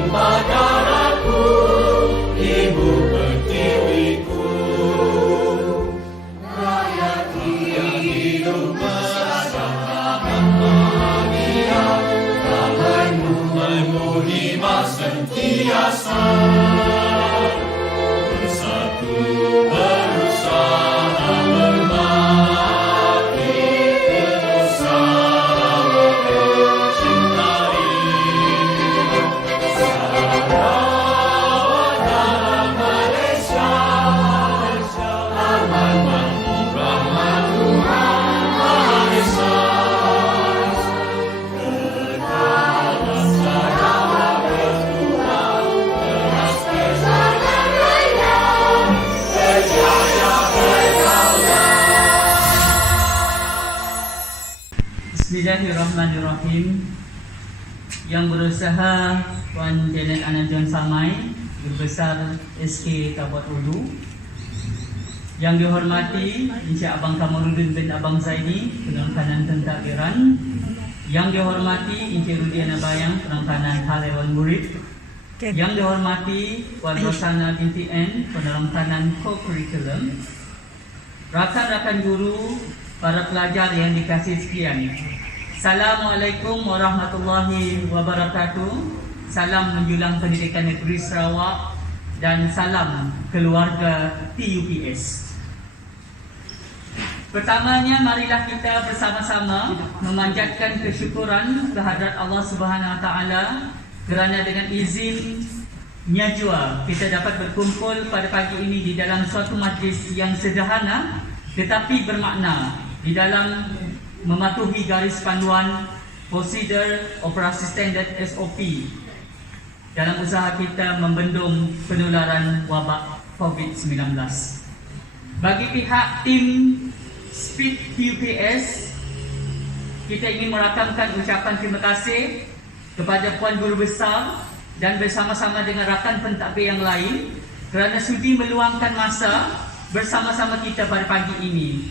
tumpah darahku, ibu pertiwiku. Rakyat yang hidup bersama dia, tak menerima sentiasa. Bersatu berusaha berbakti, bersama mencintai. Sarawak darah Malaysia, aman makmur rahmat Tuhan Maha Esa. Kekal Sarawak berjuang keras bersama raya, berjaya berdaulat. Bismillahirrahmanirrahim. Yang berusaha Puan Janet Anajon Samai, Guru Besar SK Tabat Ulu. Yang dihormati Encik Abang Kamarudin bin Abang Zaidi, Penangkanan Pentadbiran. Yang dihormati Encik Rudiana Bayang, Penangkanan Halewan Murid. Yang dihormati Puan Rosana binti N, Penangkanan Co-Curriculum. Rakan-rakan guru, para pelajar yang dikasihi sekalian. Assalamualaikum warahmatullahi wabarakatuh. Salam menjulang pendidikan negeri Sarawak dan salam keluarga TUPS. Pertamanya, marilah kita bersama-sama memanjatkan kesyukuran kehadrat Allah Subhanahu Wa Taala kerana dengan izinnya jua kita dapat berkumpul pada pagi ini di dalam suatu majlis yang sederhana tetapi bermakna di dalam mematuhi garis panduan prosedur operasi standard SOP dalam usaha kita membendung penularan wabak COVID-19. Bagi pihak tim SPID TUPS, kita ingin merakamkan ucapan terima kasih kepada Puan Guru Besar dan bersama-sama dengan rakan pentadbir yang lain kerana sudi meluangkan masa bersama-sama kita pada pagi ini.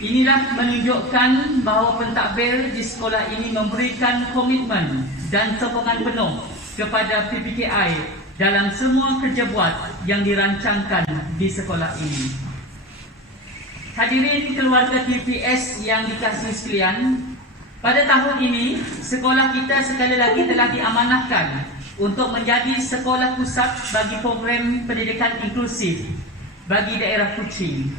Inilah menunjukkan bahawa pentadbir di sekolah ini memberikan komitmen dan sokongan penuh kepada PPKI dalam semua kerja buat yang dirancangkan di sekolah ini. Hadirin keluarga TUPS yang dikasihi sekalian, pada tahun ini sekolah kita sekali lagi telah diamanahkan untuk menjadi sekolah pusat bagi program pendidikan inklusif bagi daerah Kuching.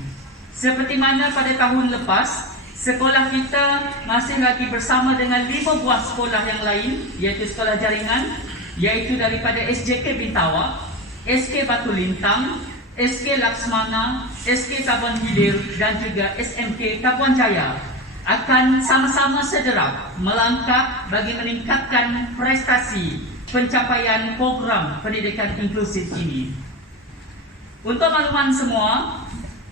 Seperti mana pada tahun lepas, sekolah kita masih lagi bersama dengan 5 buah sekolah yang lain, iaitu sekolah jaringan, iaitu daripada SJK Bintawak, SK Batu Lintang, SK Laksmana, SK Tabuan Hilir dan juga SMK Tabuan Jaya akan sama-sama sederap melangkah bagi meningkatkan prestasi pencapaian program pendidikan inklusif ini. Untuk makluman semua,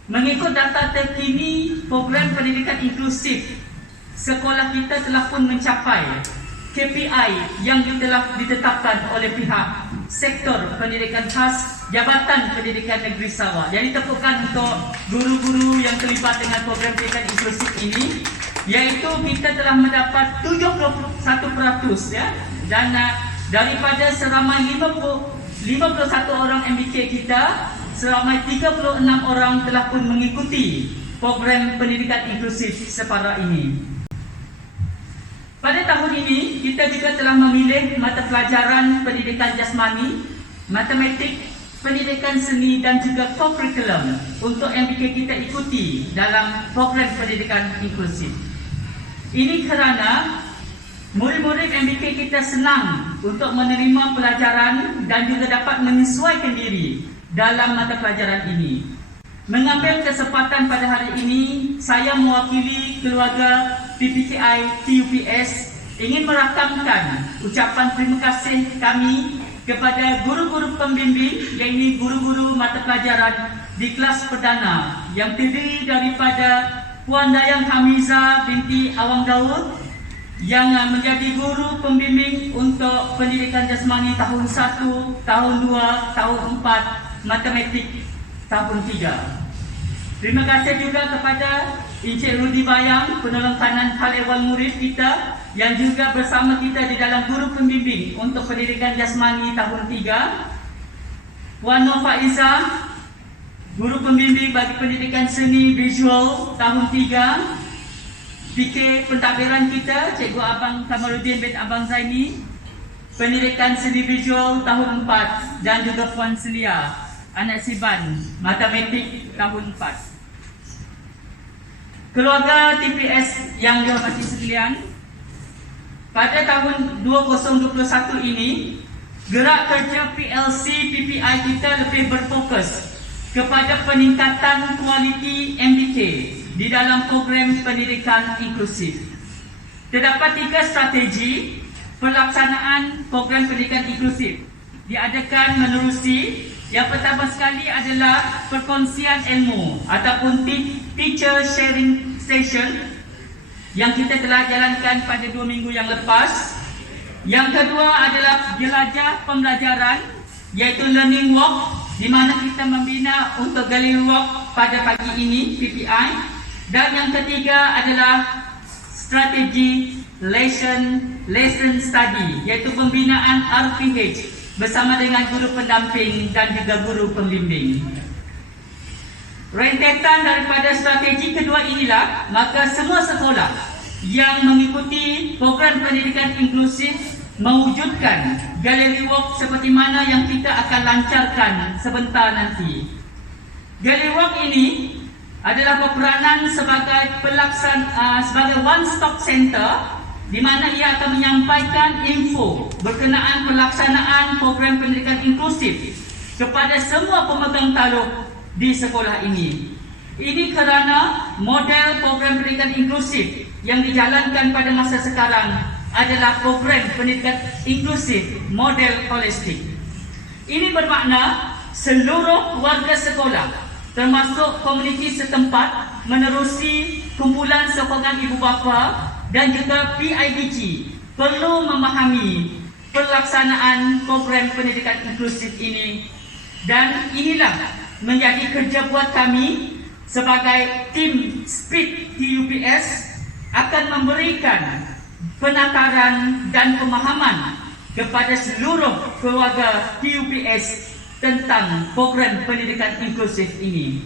mengikut data terkini program pendidikan inklusif, sekolah kita telah pun mencapai KPI yang telah ditetapkan oleh pihak sektor pendidikan khas Jabatan Pendidikan Negeri Sarawak. Jadi tepukan untuk guru-guru yang terlibat dengan program pendidikan inklusif ini, iaitu kita telah mendapat 71% ya, dan daripada seramai 51 orang MBK kita, seramai 36 orang telah pun mengikuti program pendidikan inklusif separa ini. Pada tahun ini, kita juga telah memilih mata pelajaran pendidikan jasmani, matematik, pendidikan seni dan juga co-curriculum untuk MBK kita ikuti dalam program pendidikan inklusif. Ini kerana murid-murid MBK kita senang untuk menerima pelajaran dan juga dapat menyesuaikan diri dalam mata pelajaran ini. Mengambil kesempatan pada hari ini, saya mewakili keluarga PPKI TUPS ingin merakamkan ucapan terima kasih kami kepada guru-guru pembimbing, iaitu guru-guru mata pelajaran di kelas perdana yang terdiri daripada Puan Dayang Hamiza binti Awang Daud yang menjadi guru pembimbing untuk pendidikan jasmani tahun 1, tahun 2, tahun 4, matematik tahun 3. Terima kasih juga kepada Encik Rudi Bayang, penolong kanan Hal Ehwal Murid kita yang juga bersama kita di dalam guru pembimbing untuk pendidikan jasmani tahun 3, Puan Nur Faizah, guru pembimbing bagi pendidikan seni visual tahun 3, PK pentadbiran kita Cikgu Abang Kamaluddin bin Abang Zaini, pendidikan seni visual tahun 4, dan juga Puan Selia Anak Siban, matematik tahun 4. Keluarga TPS yang dihormati sekalian, pada tahun 2021 ini, gerak kerja PLC PPI kita lebih berfokus kepada peningkatan kualiti MDK di dalam program pendidikan inklusif. Terdapat 3 strategi pelaksanaan program pendidikan inklusif diadakan menerusi. Yang pertama sekali adalah perkongsian ilmu ataupun teacher sharing session yang kita telah jalankan pada 2 minggu yang lepas. Yang kedua adalah jelajah pembelajaran iaitu learning walk, di mana kita membina untuk gallery walk pada pagi ini PPI. Dan yang ketiga adalah strategi lesson study iaitu pembinaan RPH bersama dengan guru pendamping dan juga guru pembimbing. Rentetan daripada strategi kedua inilah, maka semua sekolah yang mengikuti program pendidikan inklusif mewujudkan gallery walk seperti mana yang kita akan lancarkan sebentar nanti. Gallery walk ini adalah berperanan sebagai sebagai one stop center di mana ia akan menyampaikan info berkenaan pelaksanaan program pendidikan inklusif kepada semua pemegang taruh di sekolah ini. Ini kerana model program pendidikan inklusif yang dijalankan pada masa sekarang adalah program pendidikan inklusif model holistik. Ini bermakna seluruh warga sekolah termasuk komuniti setempat menerusi kumpulan sokongan ibu bapa dan juga PIDG perlu memahami pelaksanaan program pendidikan inklusif ini. Dan inilah menjadi kerja buat kami sebagai tim SPIT TUPS akan memberikan penakaran dan pemahaman kepada seluruh keluarga TUPS tentang program pendidikan inklusif ini.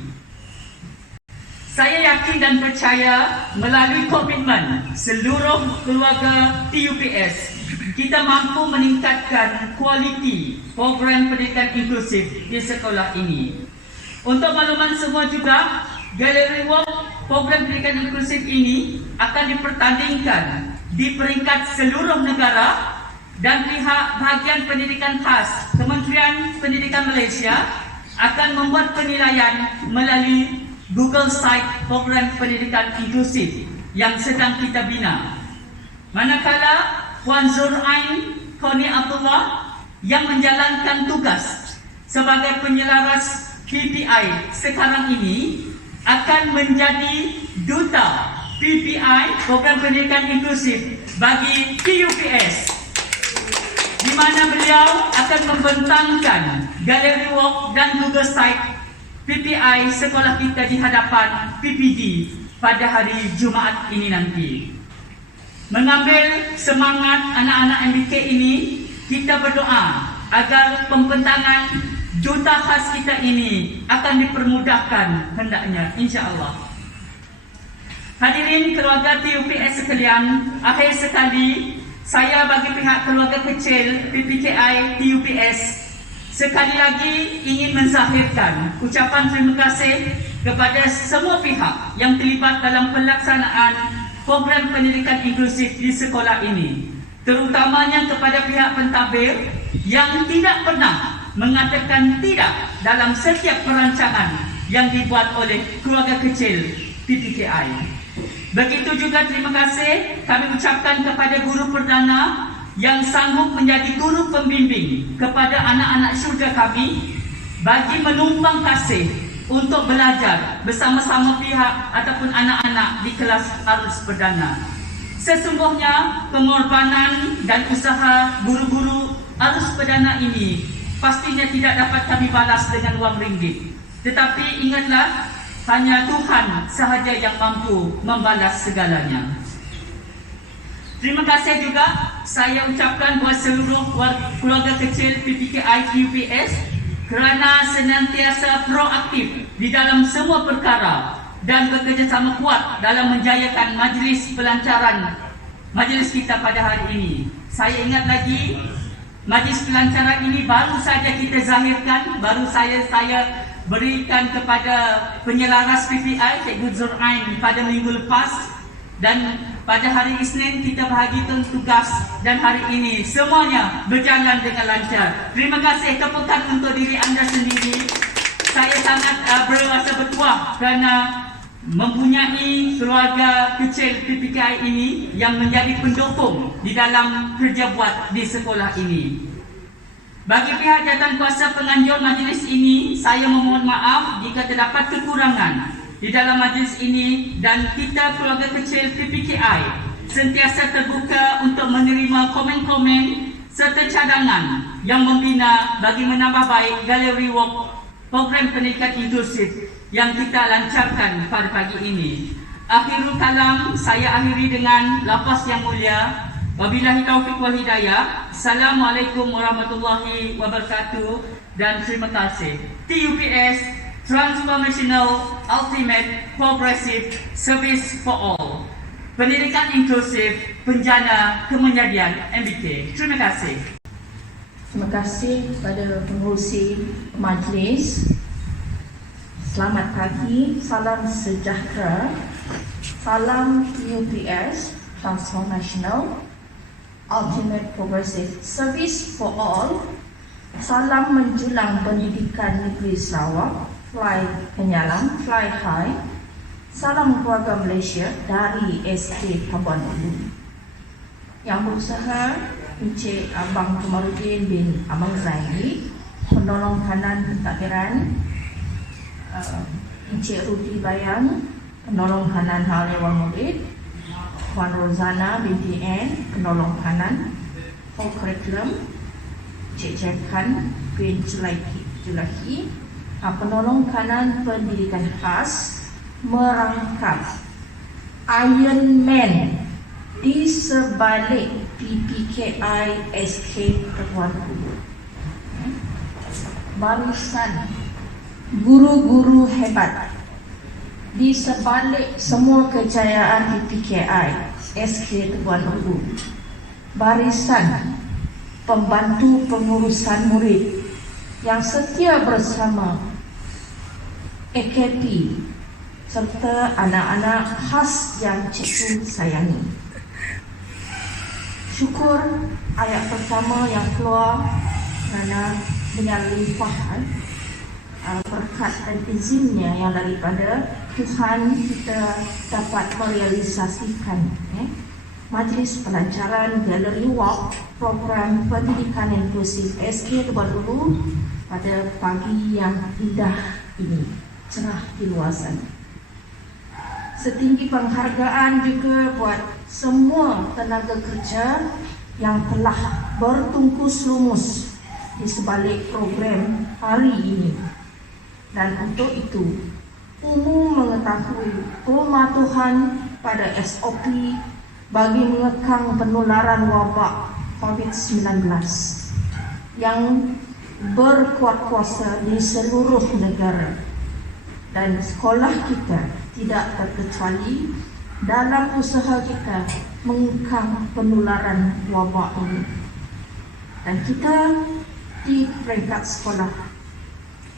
Saya yakin dan percaya melalui komitmen seluruh keluarga TUPS, kita mampu meningkatkan kualiti program pendidikan inklusif di sekolah ini. Untuk makluman semua juga, gallery walk program pendidikan inklusif ini akan dipertandingkan di peringkat seluruh negara dan pihak bahagian pendidikan khas Kementerian Pendidikan Malaysia akan membuat penilaian melalui Google Site program pendidikan inklusif yang sedang kita bina. Manakala Puan Zurain Koni Abdullah yang menjalankan tugas sebagai penyelaras PPI sekarang ini akan menjadi duta PPI program pendidikan inklusif bagi TUPS, di mana beliau akan membentangkan gallery walk dan Google Site PPI sekolah kita di hadapan PPD pada hari Jumaat ini nanti. Mengambil semangat anak-anak MBK ini, kita berdoa agar pembentangan duta khas kita ini akan dipermudahkan hendaknya, insya-Allah. Hadirin keluarga TUPS sekalian, akhir sekali saya bagi pihak keluarga kecil PPKI TUPS sekali lagi ingin menzahirkan ucapan terima kasih kepada semua pihak yang terlibat dalam pelaksanaan program pendidikan inklusif di sekolah ini, terutamanya kepada pihak pentadbir yang tidak pernah mengatakan tidak dalam setiap perancangan yang dibuat oleh keluarga kecil PPKI. Begitu juga terima kasih kami ucapkan kepada guru perdana yang sanggup menjadi guru pembimbing kepada anak-anak syurga kami bagi menumpang kasih untuk belajar bersama-sama pihak ataupun anak-anak di kelas arus perdana. Sesungguhnya pengorbanan dan usaha guru-guru arus perdana ini pastinya tidak dapat kami balas dengan wang ringgit. Tetapi ingatlah, hanya Tuhan sahaja yang mampu membalas segalanya. Terima kasih juga saya ucapkan buat seluruh keluarga kecil PPKI UPS kerana senantiasa proaktif di dalam semua perkara dan bekerjasama kuat dalam menjayakan majlis pelancaran majlis kita pada hari ini. Saya ingat lagi, majlis pelancaran ini baru saja kita zahirkan, baru saya berikan kepada penyelaras PPI Cikgu Zurain pada minggu lepas, dan pada hari Isnin kita bahagikan tugas, dan hari ini semuanya berjalan dengan lancar. Terima kasih, tepukan untuk diri anda sendiri. Saya sangat berasa bertuah kerana mempunyai keluarga kecil PPKI ini yang menjadi pendukung di dalam kerja buat di sekolah ini. Bagi pihak jawatankuasa penganjur majlis ini, saya memohon maaf jika terdapat kekurangan di dalam majlis ini, dan kita keluarga kecil PPKI sentiasa terbuka untuk menerima komen-komen serta cadangan yang membina bagi menambah baik galeri work program pendidikan inklusif yang kita lancarkan pada pagi ini. Akhirul kalam, saya akhiri dengan lafaz yang mulia. Wabillahi taufiq wal hidayah. Assalamualaikum warahmatullahi wabarakatuh dan terima kasih. TUPS, Transformational Ultimate Progressive Service for All. Pendidikan inklusif, penjana kemenjadian MBK. Terima kasih. Terima kasih kepada pengurusi majlis. Selamat pagi, salam sejahtera, salam UPS, Transformational Ultimate Progressive Service for All, salam menjulang pendidikan negeri Sarawak, fly penyalam, fly high, salam keluarga Malaysia dari SK Tabuan Ulu. Yang berusaha Encik Abang Komarudin bin Abang Zaini, penolong kanan pentadbiran Encik Rudi Bayang, penolong kanan Hal Dewan Murid, Puan Rozana binti N, penolong kanan Hall Curriculum, Encik Jekan bin Julaki, penolong kanan pendidikan khas, merangkap Iron Man di sebalik PPKI SK Tabuan Ulu. Barisan guru-guru hebat di sebalik semua kejayaan PPKI SK Tabuan Ulu. Barisan pembantu pengurusan murid yang setia bersama AKP serta anak-anak khas yang cikgu sayangi. Syukur ayat pertama yang keluar kerana dengan limpahan berkat dan izinnya yang daripada Tuhan kita dapat merealisasikan majlis pelancaran galeri walk program pendidikan inklusif SK Tabuan Ulu pada pagi yang indah ini, cerah di luar sana. Setinggi penghargaan juga buat semua tenaga kerja yang telah bertungkus lumus di sebalik program hari ini. Dan untuk itu, umum mengetahui pematuhan pada SOP bagi mengekang penularan wabak COVID-19 yang berkuat kuasa di seluruh negara, dan sekolah kita tidak terkecuali dalam usaha kita mengekang penularan wabak ini. Dan kita di peringkat sekolah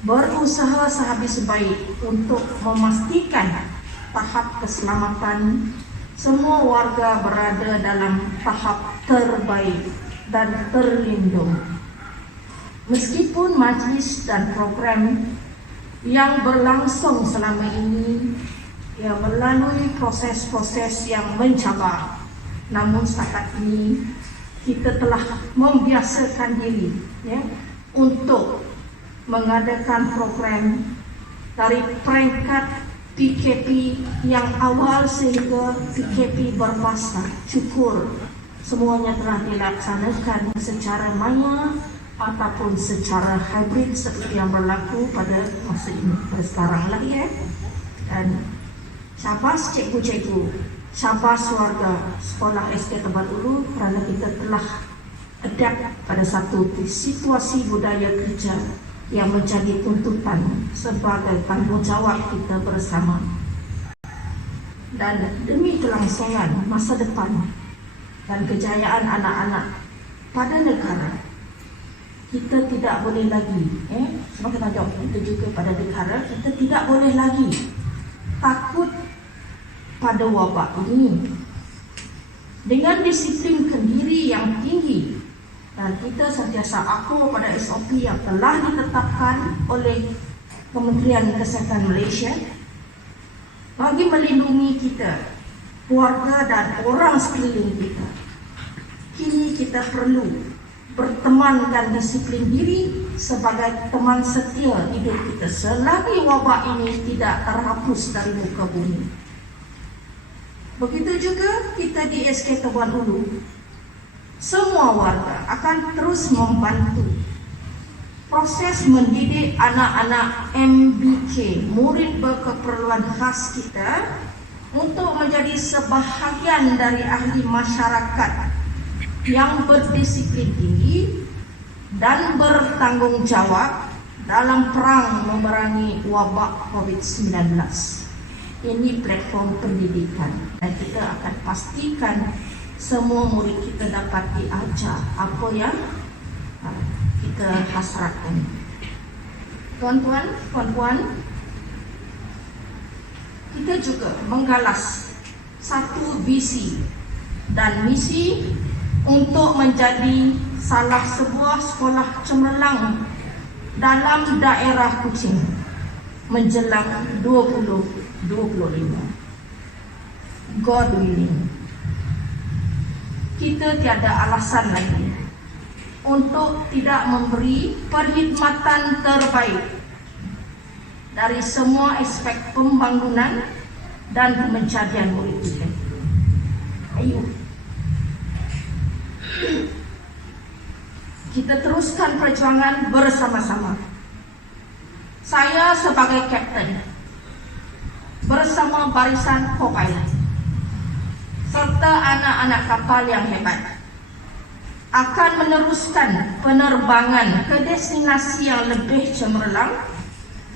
berusaha sehabis baik untuk memastikan tahap keselamatan semua warga berada dalam tahap terbaik dan terlindung. Meskipun majlis dan program yang berlangsung selama ini melalui proses-proses yang mencabar, namun setakat ini kita telah membiasakan diri untuk mengadakan program dari peringkat PKP yang awal sehingga PKP bermasa. Syukur semuanya telah dilaksanakan secara maya ataupun secara hybrid seperti yang berlaku pada masa ini, pada sekarang lah Dan syabas cikgu-cikgu syabas warga sekolah SK Tebal Ulu kerana kita telah adapt pada satu situasi budaya kerja yang menjadi tuntutan sebagai tanggungjawab kita bersama. Dan demi kelangsungan masa depan dan kejayaan anak-anak pada negara, kita tidak boleh lagi, sebagai tanggungjawab kita juga pada negara, kita tidak boleh lagi takut pada wabak ini. Dengan disiplin kendiri yang tinggi, dan kita sentiasa akur pada SOP yang telah ditetapkan oleh Kementerian Kesihatan Malaysia bagi melindungi kita, keluarga dan orang sekeliling kita. Kini kita perlu bertemankan disiplin diri sebagai teman setia hidup kita selagi wabak ini tidak terhapus dari muka bumi. Begitu juga kita di SK Tebal Ulu, semua warga akan terus membantu proses mendidik anak-anak MBK, murid berkeperluan khas kita, untuk menjadi sebahagian dari ahli masyarakat yang berdisiplin tinggi dan bertanggungjawab dalam perang memerangi wabak COVID-19. Ini platform pendidikan dan kita akan pastikan semua murid kita dapat diajar apa yang kita hasratkan. Tuan-tuan, puan-puan, kita juga menggalas satu visi dan misi untuk menjadi salah sebuah sekolah cemerlang dalam daerah Kuching menjelang 2025. God willing, kita tiada alasan lagi untuk tidak memberi perkhidmatan terbaik dari semua aspek pembangunan dan pencarian murid kita. Ayo, kita teruskan perjuangan bersama-sama. Saya sebagai kapten bersama barisan co-pilot serta anak-anak kapal yang hebat akan meneruskan penerbangan ke destinasi yang lebih cemerlang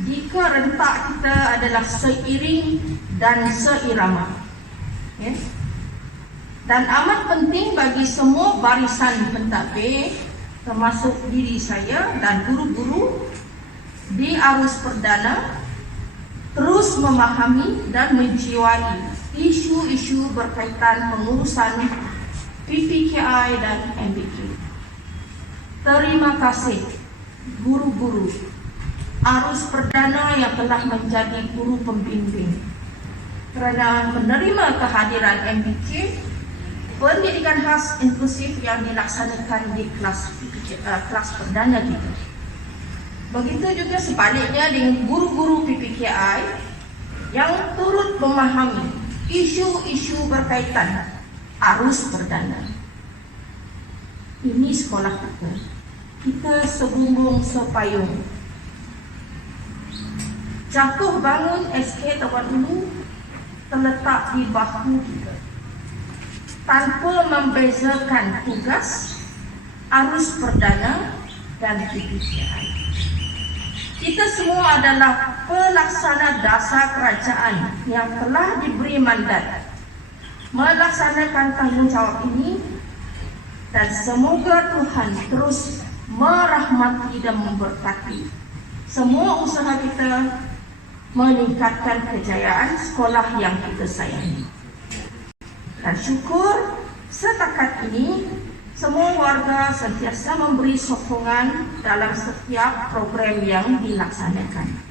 jika rentak kita adalah seiring dan seirama. Dan amat penting bagi semua barisan pentadbir, termasuk diri saya dan guru-guru di arus perdana, terus memahami dan menjiwai isu-isu berkaitan pengurusan PPKI dan MBK. Terima kasih guru-guru arus perdana yang telah menjadi guru pembimbing kerana menerima kehadiran MBK, pendidikan khas inklusif yang dilaksanakan di kelas perdana kita. Begitu juga sebaliknya dengan guru-guru PPKI yang turut memahami isu-isu berkaitan arus perdana. Ini sekolah kita. Kita sebumbung sepayung. Jatuh bangun SK Tebal Ulu terletak di bahu kita. Tanpa membezakan tugas, arus perdana dan PPKI. Kita semua adalah pelaksana dasar kerajaan yang telah diberi mandat melaksanakan tanggungjawab ini, dan semoga Tuhan terus merahmati dan memberkati semua usaha kita meningkatkan kejayaan sekolah yang kita sayangi. Dan syukur setakat ini semua warga sentiasa memberi sokongan dalam setiap program yang dilaksanakan.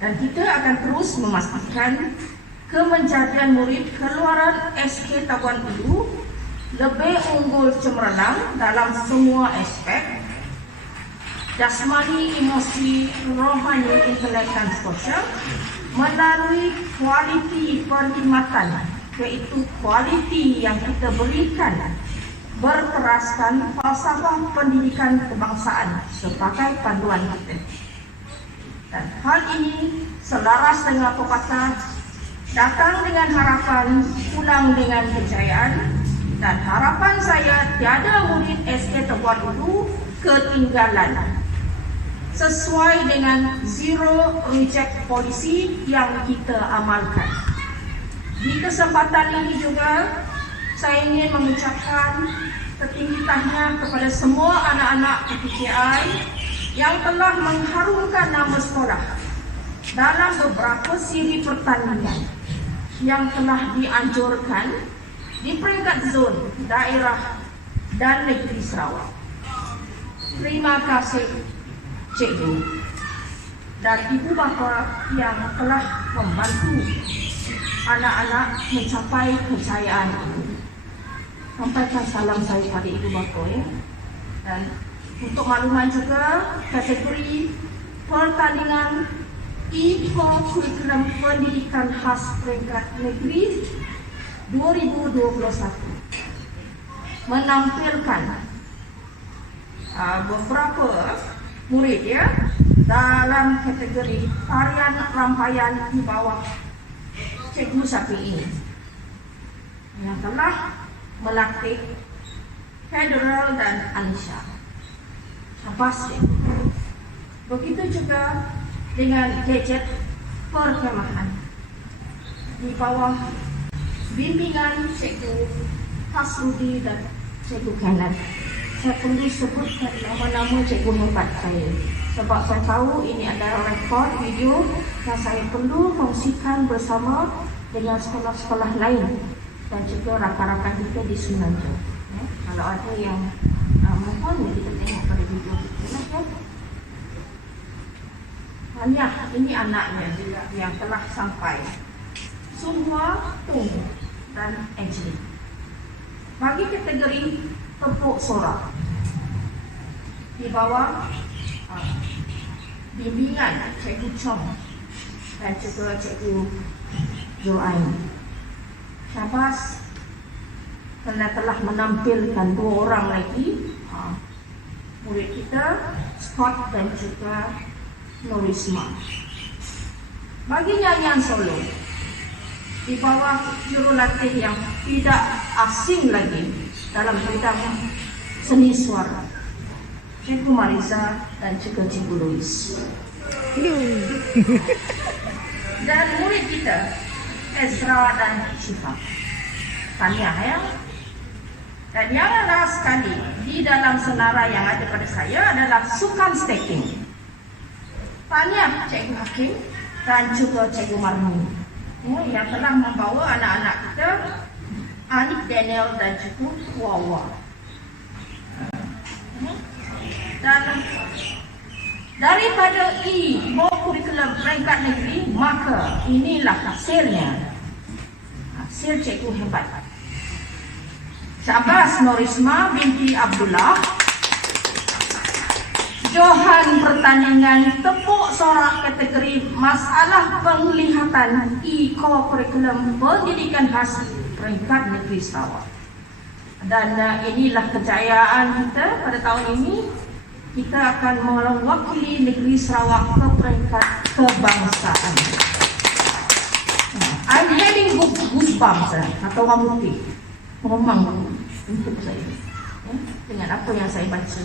Dan kita akan terus memastikan kemenjadian murid keluaran SK Tebal Ulu lebih unggul cemerlang dalam semua aspek jasmani, emosi, rohani, intelek dan sosial melalui kualiti perkhidmatan, iaitu kualiti yang kita berikan berteraskan falsafah pendidikan kebangsaan sebagai panduan kita. Dan hal ini selaras dengan pepatah datang dengan harapan, pulang dengan kejayaan, dan harapan saya tiada murid SK Tebuan Ulu ketinggalan. Sesuai dengan zero reject policy yang kita amalkan. Di kesempatan ini juga saya ingin mengucapkan setinggi tahniah kepada semua anak-anak PPKI yang telah mengharumkan nama sekolah dalam beberapa siri pertandingan yang telah dianjurkan di peringkat zon, daerah dan negeri Sarawak. Terima kasih cikgu dan ibu bapa yang telah membantu anak-anak mencapai kejayaan ini. Sampaikan salam saya pada ibu bapa ya. Dan untuk makluman juga, kategori pertandingan e-curriculum pendidikan khas peringkat negeri 2021 menampilkan beberapa murid ya dalam kategori tarian rampaian di bawah Cikgu Safi ini yang telah melatih Federal dan Anisha. Syabas ya. Begitu juga dengan gadget perkemahan di bawah bimbingan Cikgu Hasrudi dan Cikgu Kanan. Saya perlu sebutkan nama-nama cikgu hebat saya sebab saya tahu ini adalah rekod video yang saya perlu kongsikan bersama dengan sekolah-sekolah lain dan juga rakan-rakan kita di Sunanjaya. Ya, kalau ada yang mohon kita tengok pada video kita ya. Banyak ini anaknya yang telah sampai. Semua Tung dan Angeli. Bagi kategori tepuk sorak di bawah bimbingan Cikgu Chong dan juga Cikgu Joain. Syabas kerana telah menampilkan 2 orang lagi murid kita, Scott dan juga Norisma. Bagi nyanyian solo di bawah jurulatih yang tidak asing lagi dalam bidang seni suara, Cikgu Mariza dan juga Cikgu Louis. Dan murid kita Ezra dan Syifa. Tahniah ya. Dan yang last sekali di dalam senara yang ada pada saya adalah sukan staking. Tahniah Cikgu Hakim dan juga Cikgu Marni yang telah membawa anak-anak kita Anik Daniel dan juga Wawa. Dan daripada kurikulum peringkat negeri, maka inilah hasilnya. Hasil cikgu hebat. Syabas Norisma binti Abdullah. Johan pertandingan tepuk sorak kategori masalah penglihatan kurikulum pendidikan khas peringkat negeri Sarawak. Dan inilah kejayaan kita pada tahun ini. Kita akan mewakili negeri Sarawak ke peringkat kebangsaan. I'm having goosebumps atau wamuti. Memang untuk saya dengan apa yang saya baca.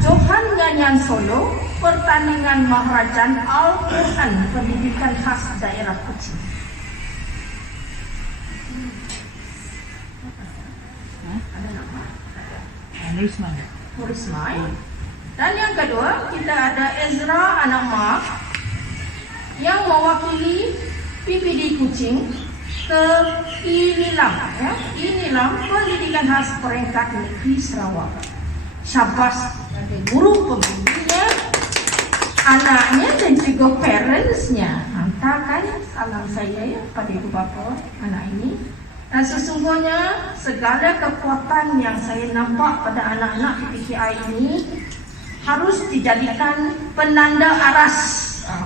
Johan nyanyian solo pertandingan Maharajan Al-Quran pendidikan khas daerah Kuching. Ada nama? Norisma. Dan yang kedua kita ada Ezra anak Mak yang mewakili PPD Kuching ke Inilam ya. Inilam pendidikan khas peringkat negeri Sarawak. Syabas dari guru pembimbingnya, anaknya dan juga parentsnya. Hantarkan salam saya ya pada ibu bapa anak ini. Dan sesungguhnya segala kekuatan yang saya nampak pada anak-anak PPKI ini harus dijadikan penanda aras.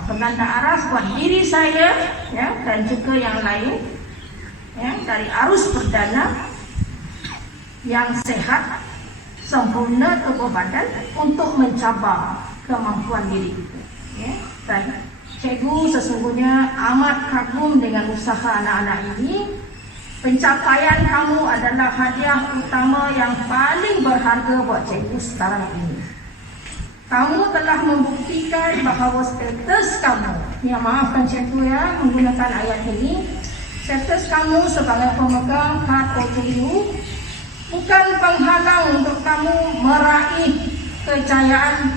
Penanda aras buat diri saya ya, dan juga yang lain ya, dari arus perdana yang sehat, sempurna tubuh badan untuk mencabar kemampuan diri kita ya. Dan Cikgu sesungguhnya amat kagum dengan usaha anak-anak ini. Pencapaian kamu adalah hadiah utama yang paling berharga buat cikgu sekarang ini. Kamu telah membuktikan bahawa status kamu, ya maafkan cikgu ya menggunakan ayat ini, status kamu sebagai pemegang kad OKU bukan penghalang untuk kamu meraih kejayaan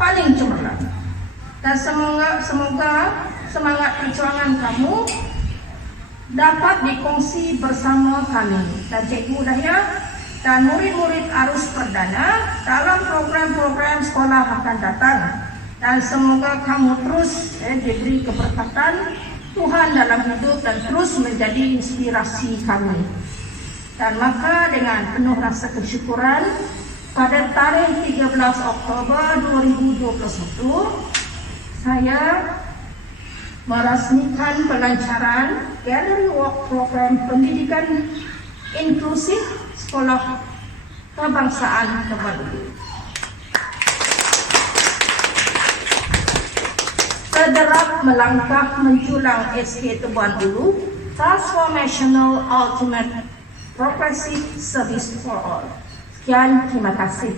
paling cemerlang. Dan semoga semangat perjuangan kamu dapat dikongsi bersama kami dan Cikgu Dahlia dan murid-murid arus perdana dalam program-program sekolah akan datang. Dan semoga kamu terus diberi keberkatan Tuhan dalam hidup dan terus menjadi inspirasi kami. Dan maka dengan penuh rasa kesyukuran, pada tarikh 13 Oktober 2021, saya merasmikan pelancaran Gallery Walk Program Pendidikan Inklusif Sekolah Kebangsaan Terbabulu. Sederap melangkah menjulang SK Tebuan Ulu, Transformational Ultimate Progressive Service for All. Sekian, terima kasih.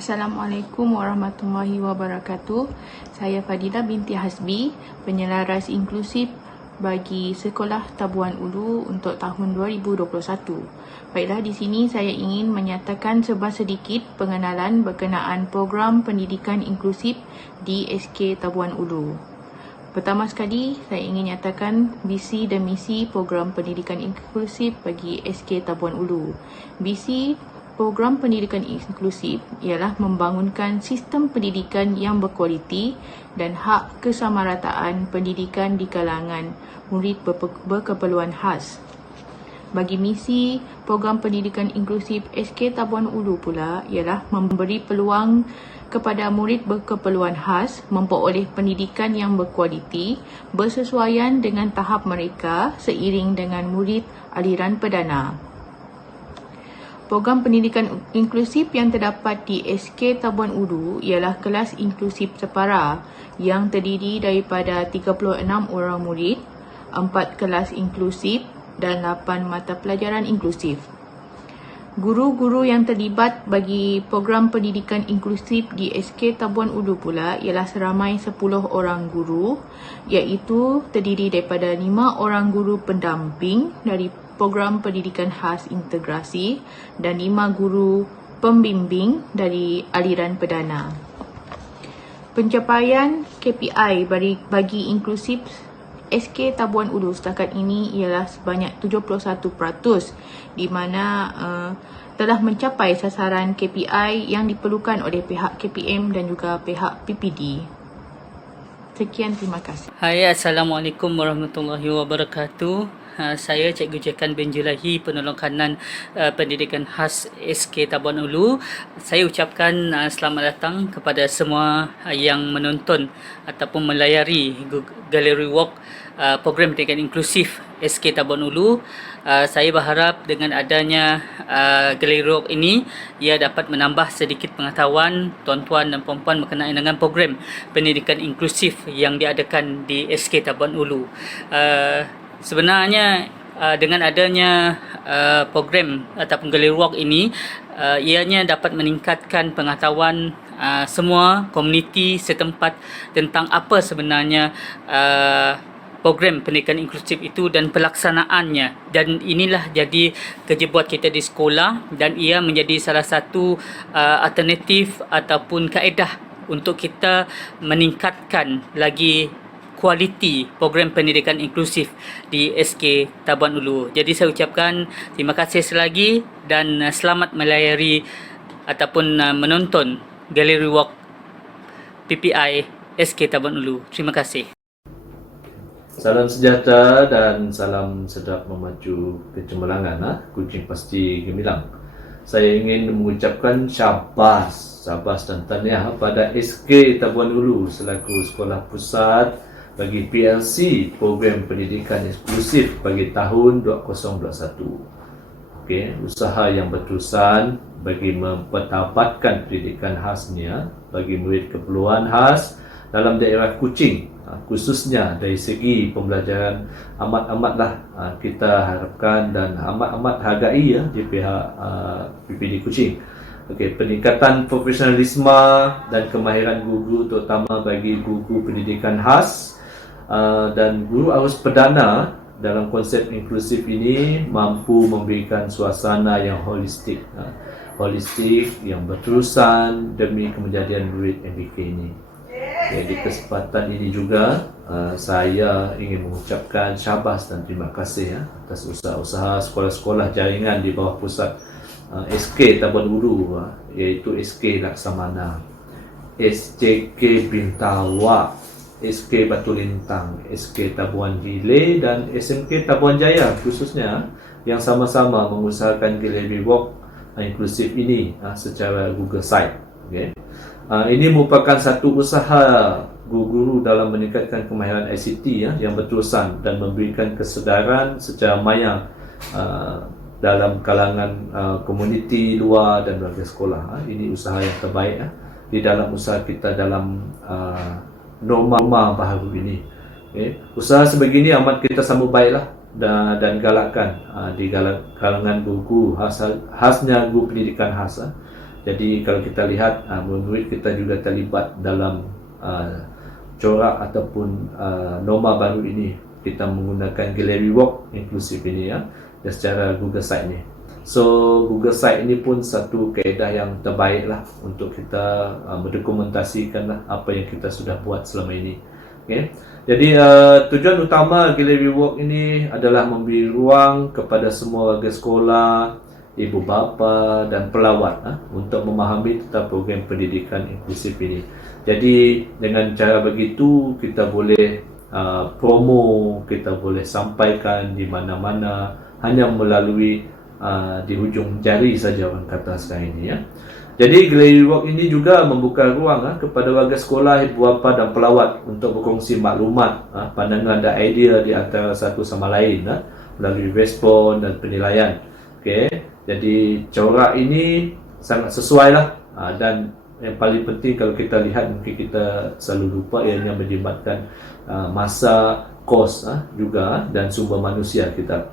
Assalamualaikum warahmatullahi wabarakatuh. Saya Fadilah binti Hasbi, penyelaras inklusif bagi Sekolah Tabuan Ulu untuk tahun 2021. Baiklah, di sini saya ingin menyatakan sedikit pengenalan berkenaan program pendidikan inklusif di SK Tabuan Ulu. Pertama sekali, saya ingin nyatakan visi dan misi program pendidikan inklusif bagi SK Tabuan Ulu. Visi program pendidikan inklusif ialah membangunkan sistem pendidikan yang berkualiti dan hak kesamarataan pendidikan di kalangan murid berkeperluan khas. Bagi misi program pendidikan inklusif SK Tabuan Ulu pula ialah memberi peluang kepada murid berkeperluan khas memperoleh pendidikan yang berkualiti bersesuaian dengan tahap mereka seiring dengan murid aliran perdana. Program pendidikan inklusif yang terdapat di SK Tabuan Ulu ialah kelas inklusif separa yang terdiri daripada 36 orang murid, 4 kelas inklusif dan 8 mata pelajaran inklusif. Guru-guru yang terlibat bagi program pendidikan inklusif di SK Tabuan Ulu pula ialah seramai 10 orang guru, iaitu terdiri daripada 5 orang guru pendamping dari program pendidikan khas integrasi dan 5 guru pembimbing dari aliran perdana. Pencapaian KPI bagi inklusif SK Tabuan Ulu setakat ini ialah sebanyak 71%, di mana telah mencapai sasaran KPI yang diperlukan oleh pihak KPM dan juga pihak PPD. Sekian, terima kasih. Hai, Assalamualaikum warahmatullahi wabarakatuh. Saya Cikgu Jekan bin Julahi, penolong kanan pendidikan khas SK Tabuan Ulu. Saya ucapkan selamat datang kepada semua yang menonton ataupun melayari Gallery Walk program pendidikan inklusif SK Tabuan Ulu. Saya berharap dengan adanya Gallery Walk ini, ia dapat menambah sedikit pengetahuan tuan-tuan dan puan-puan berkenaan dengan program pendidikan inklusif yang diadakan di SK Tabuan Ulu. Sebenarnya dengan adanya program ataupun Gallery Walk ini, ianya dapat meningkatkan pengetahuan semua komuniti setempat tentang apa sebenarnya program pendidikan inklusif itu dan pelaksanaannya. Dan inilah jadi kerja buat kita di sekolah, dan ia menjadi salah satu alternatif ataupun kaedah untuk kita meningkatkan lagi kualiti program pendidikan inklusif di SK Tabuan Ulu. Jadi saya ucapkan terima kasih selagi dan selamat melayari ataupun menonton Gallery Walk PPI SK Tabuan Ulu. Terima kasih. Salam sejahtera dan salam sedap memacu kecemerlangan. Kucing pasti gemilang. Saya ingin mengucapkan syabas dan tahniah pada SK Tabuan Ulu selaku sekolah pusat bagi PLC program pendidikan inklusif bagi tahun 2021. Okey, usaha yang berterusan bagi mendapatkan pendidikan khasnya bagi murid keperluan khas dalam daerah Kuching, khususnya dari segi pembelajaran amat-amatlah kita harapkan dan amat-amat hargai di pihak PPD Kuching. Okey, peningkatan profesionalisme dan kemahiran guru terutama bagi guru pendidikan khas dan guru arus perdana dalam konsep inklusif ini mampu memberikan suasana yang holistik yang berterusan demi kejayaan murid MBK ini. Di kesempatan ini juga saya ingin mengucapkan syabas dan terima kasih atas usaha-usaha sekolah-sekolah jaringan di bawah pusat SK Tabuan Ulu, iaitu SK Laksamana, SJK Bintawa, SK Batu Lintang, SK Tabuan Jile dan SMK Tabuan Jaya khususnya yang sama-sama mengusahakan Gallery Walk inklusif ini secara Google Site. Okay. Ini merupakan satu usaha guru-guru dalam meningkatkan kemahiran ICT yang berterusan dan memberikan kesedaran secara maya dalam kalangan komuniti luar dan warga sekolah. Ini usaha yang terbaik di dalam usaha kita dalam norma baharu ini. Okay. Usaha sebegini amat kita sambut baiklah dan galakkan di kalangan guru khasnya guru pendidikan khas. Jadi kalau kita lihat murid kita juga terlibat dalam corak ataupun norma baru ini kita menggunakan Gallery Walk inklusif ini ya, dan secara Google Site ni. So Google Site ini pun satu kaedah yang terbaik lah untuk kita mendokumentasikan lah apa yang kita sudah buat selama ini. Okay. Jadi tujuan utama Gallery Walk ini adalah memberi ruang kepada semua warga sekolah, ibu bapa dan pelawat untuk memahami tentang program pendidikan inklusif ini. Jadi dengan cara begitu kita boleh promo, kita boleh sampaikan di mana-mana hanya melalui di hujung jari saja orang kata sekarang ini ya. Jadi Gallery Walk ini juga membuka ruang kepada warga sekolah, ibu bapa dan pelawat untuk berkongsi maklumat, pandangan dan idea di antara satu sama lain melalui respon dan penilaian. Okey, jadi corak ini sangat sesuai lah, dan yang paling penting kalau kita lihat mungkin kita selalu lupa ianya menjimatkan masa, kos juga dan sumber manusia kita.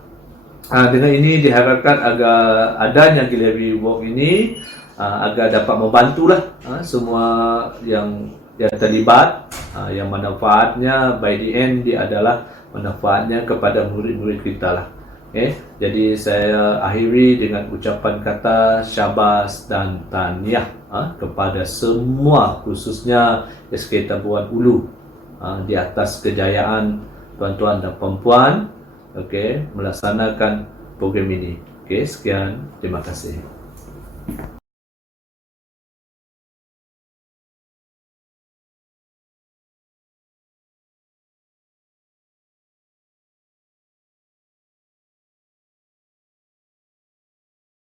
Dengan ini diharapkan agar adanya Gallery Walk ini agar dapat membantulah semua yang terlibat, yang manfaatnya by the end dia adalah manfaatnya kepada murid-murid kita lah. Okay. Jadi saya akhiri dengan ucapan kata syabas dan tahniah kepada semua, khususnya SK Tabuan Ulu di atas kejayaan tuan-tuan dan puan-puan melaksanakan program ini. Sekian, terima kasih.